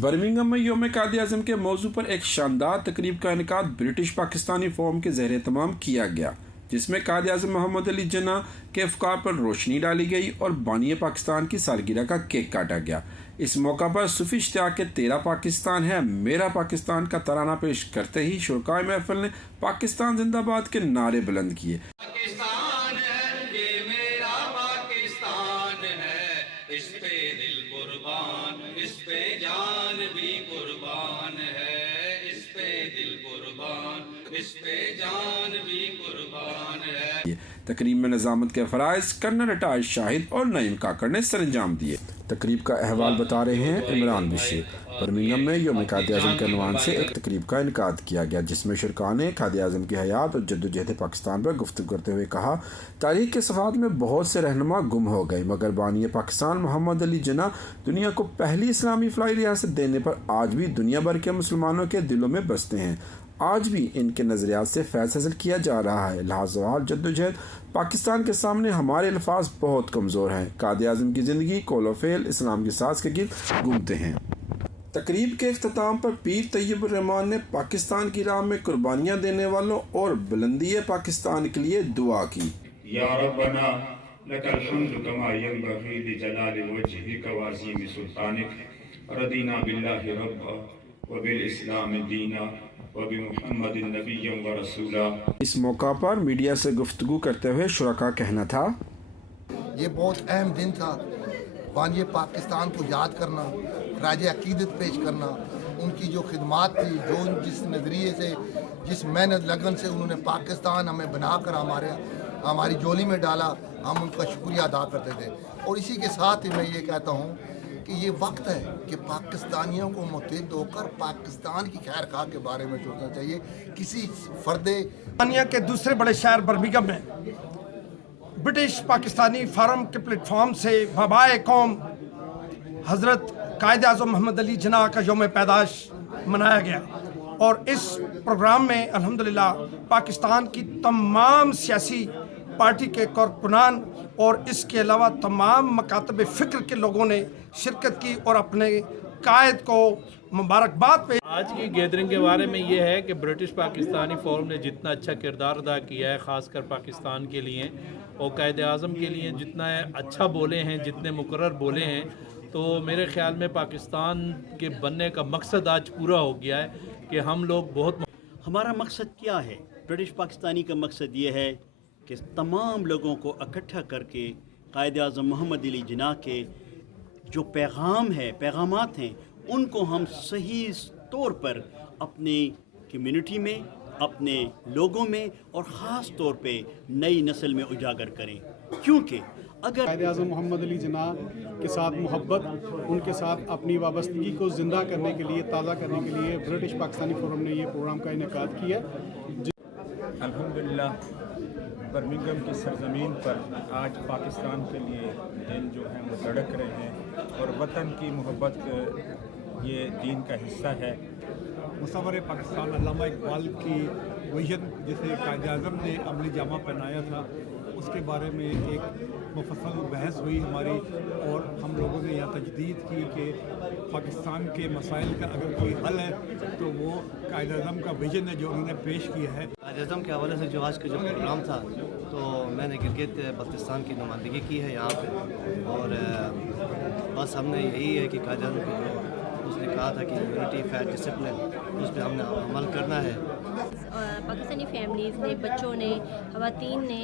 Birmingham میں یوم قائد اعظم کے موضوع پر ایک شاندار تقریب کا انعقاد برٹش پاکستانی فورم کے زیر اہتمام کیا گیا، جس میں قائد اعظم محمد علی جناح کے افکار پر روشنی ڈالی گئی اور بانی پاکستان کی سالگرہ کا کیک کاٹا گیا۔ اس موقع پر صوفی اشتیاق کے تیرا پاکستان ہے میرا پاکستان کا ترانہ پیش کرتے ہی شرکائے محفل نے پاکستان زندہ باد کے نعرے بلند کیے۔ پاکستان ہے یہ میرا پاکستان ہے، اس پہ دل قربان، اس پہ جان بھی قربان ہے، اس پہ دل قربان، اس پہ جان بھی قربان ہے۔ تقریب میں نظامت کے فرائض کرنل اٹاج شاہد اور نعیم کاکڑ نے سر انجام دیے۔ تقریب کا احوال بتا رہے ہیں عمران بشیر۔ برمنگھم میں یوم قائد اعظم کے عنوان سے ایک تقریب کا انعقاد کیا گیا، جس میں شرکاء نے قائد اعظم کی حیات اور جدوجہد پاکستان پر گفتگو کرتے ہوئے کہا، تاریخ کے صفحات میں بہت سے رہنما گم ہو گئے، مگر بانی پاکستان محمد علی جناح دنیا کو پہلی اسلامی فلاحی ریاست دینے پر آج بھی دنیا بھر کے مسلمانوں کے دلوں میں بستے ہیں۔ آج بھی ان کے نظریات سے فیض حاصل کیا جا رہا ہے۔ لحاظ جدوجہد پاکستان کے سامنے ہمارے الفاظ بہت کمزور ہیں۔ قائد اعظم کی زندگی قول و فعل اسلام کی ساز کے گرد گھومتے ہیں۔ تقریب کے اختتام پر پیر طیب الرحمان نے پاکستان کی راہ میں قربانیاں دینے والوں اور بلندی پاکستان کے لیے دعا کی۔ یا ربنا لک الحمد کما ینبغی لجلال وجہک وعظیم سلطانک، رضینا باللہ ربا وبالاسلام دینا وبمحمد نبی و رسولا۔ اس موقع پر میڈیا سے گفتگو کرتے ہوئے شرکاء کہنا تھا، یہ بہت اہم دن تھا، بانی پاکستان کو یاد کرنا، خراج عقیدت پیش کرنا، ان کی جو خدمات تھی، جو جس نظریے سے، جس محنت لگن سے انہوں نے پاکستان ہمیں بنا کر ہماری جولی میں ڈالا، ہم ان کا شکریہ ادا کرتے تھے۔ اور اسی کے ساتھ ہی میں یہ کہتا ہوں کہ یہ وقت ہے کہ پاکستانیوں کو متحد ہو کر پاکستان کی خیر خواہ کے بارے میں سوچنا چاہیے۔ کسی فرد برطانیہ کے دوسرے بڑے شہر برمنگھم میں برٹش پاکستانی فورم کے پلیٹ فارم سے بابائے قوم حضرت قائد اعظم محمد علی جناح کا یوم پیدائش منایا گیا، اور اس پروگرام میں الحمدللہ پاکستان کی تمام سیاسی پارٹی کے کارکنان اور اس کے علاوہ تمام مکاتب فکر کے لوگوں نے شرکت کی اور اپنے قائد کو مبارکباد پیش۔ آج کی گیدرنگ کے بارے میں یہ ہے کہ برٹش پاکستانی فورم نے جتنا اچھا کردار ادا کیا ہے، خاص کر پاکستان کے لیے اور قائد اعظم کے لیے جتنا اچھا بولے ہیں، جتنے مقرر بولے ہیں، تو میرے خیال میں پاکستان کے بننے کا مقصد آج پورا ہو گیا ہے کہ ہم لوگ بہت ہمارا مقصد کیا ہے؟ برٹش پاکستانی کا مقصد یہ ہے کہ تمام لوگوں کو اکٹھا کر کے قائد اعظم محمد علی جناح کے جو پیغامات ہیں ان کو ہم صحیح طور پر اپنی کمیونٹی میں، اپنے لوگوں میں اور خاص طور پہ نئی نسل میں اجاگر کریں، کیونکہ اگر قائد اعظم محمد علی جناح کے ساتھ محبت، ان کے ساتھ اپنی وابستگی کو زندہ کرنے کے لیے، تازہ کرنے کے لیے برٹش پاکستانی فورم نے یہ پروگرام کا انعقاد کیا۔ الحمدللہ برمنگھم کی سرزمین پر آج پاکستان کے لیے دن جو ہیں وہ دھڑک رہے ہیں، اور وطن کی محبت یہ دین کا حصہ ہے۔ مصور پاکستان علامہ اقبال کی ویژن جسے قائد اعظم نے عملی جامہ پہنایا تھا، اس کے بارے میں ایک مفصل بحث ہوئی ہماری، اور ہم لوگوں نے یہاں تجدید کی کہ پاکستان کے مسائل کا اگر کوئی حل ہے تو وہ قائد اعظم کا ویژن ہے جو انہوں نے پیش کیا ہے۔ قائد اعظم کے حوالے سے جو آج کا جو پروگرام تھا، تو میں نے گلگت بلتستان کی نمائندگی کی ہے یہاں پہ، اور بس ہم نے یہی ہے کہ قائد اعظم کو جو اس نے کہا تھا کہ یونٹی فیئر ڈسپلن، اس پہ ہم نے عمل کرنا ہے۔ پاکستانی فیملیز نے، بچوں نے، خواتین نے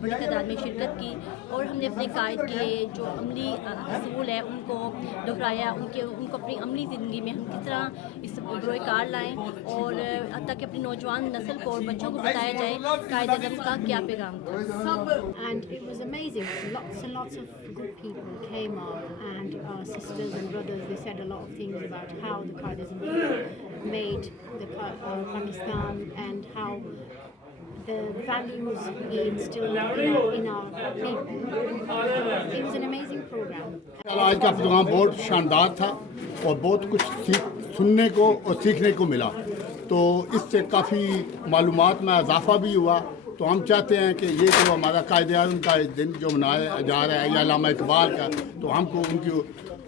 بڑی تعداد میں شرکت کی، اور ہم نے اپنے قائد کے جو عملی اصول ہیں ان کو دہرایا، ان کو اپنی عملی زندگی میں ہم کس طرح اس بروئے کار لائیں، اور تاکہ اپنی نوجوان نسل کو اور بچوں کو بتایا جائے قائد اعظم کا کیا پیغام تھا۔ And it was amazing. Lots and lots of good people came up, and sisters and brothers, they said a lot of things about how the Qaid Azam made the Pakistan, and how the values he instilled in our people. It was an amazing program. آج کا programme بہت شاندار تھا اور بہت کچھ سننے کو اور سیکھنے کو ملا، تو اس سے کافی معلومات میں اضافہ بھی ہوا۔ تو ہم چاہتے ہیں کہ یہ جو ہمارا قائد اعظم کا دن جو منایا جا رہا ہے یا علامہ اقبال کا، تو ہم کو ان کی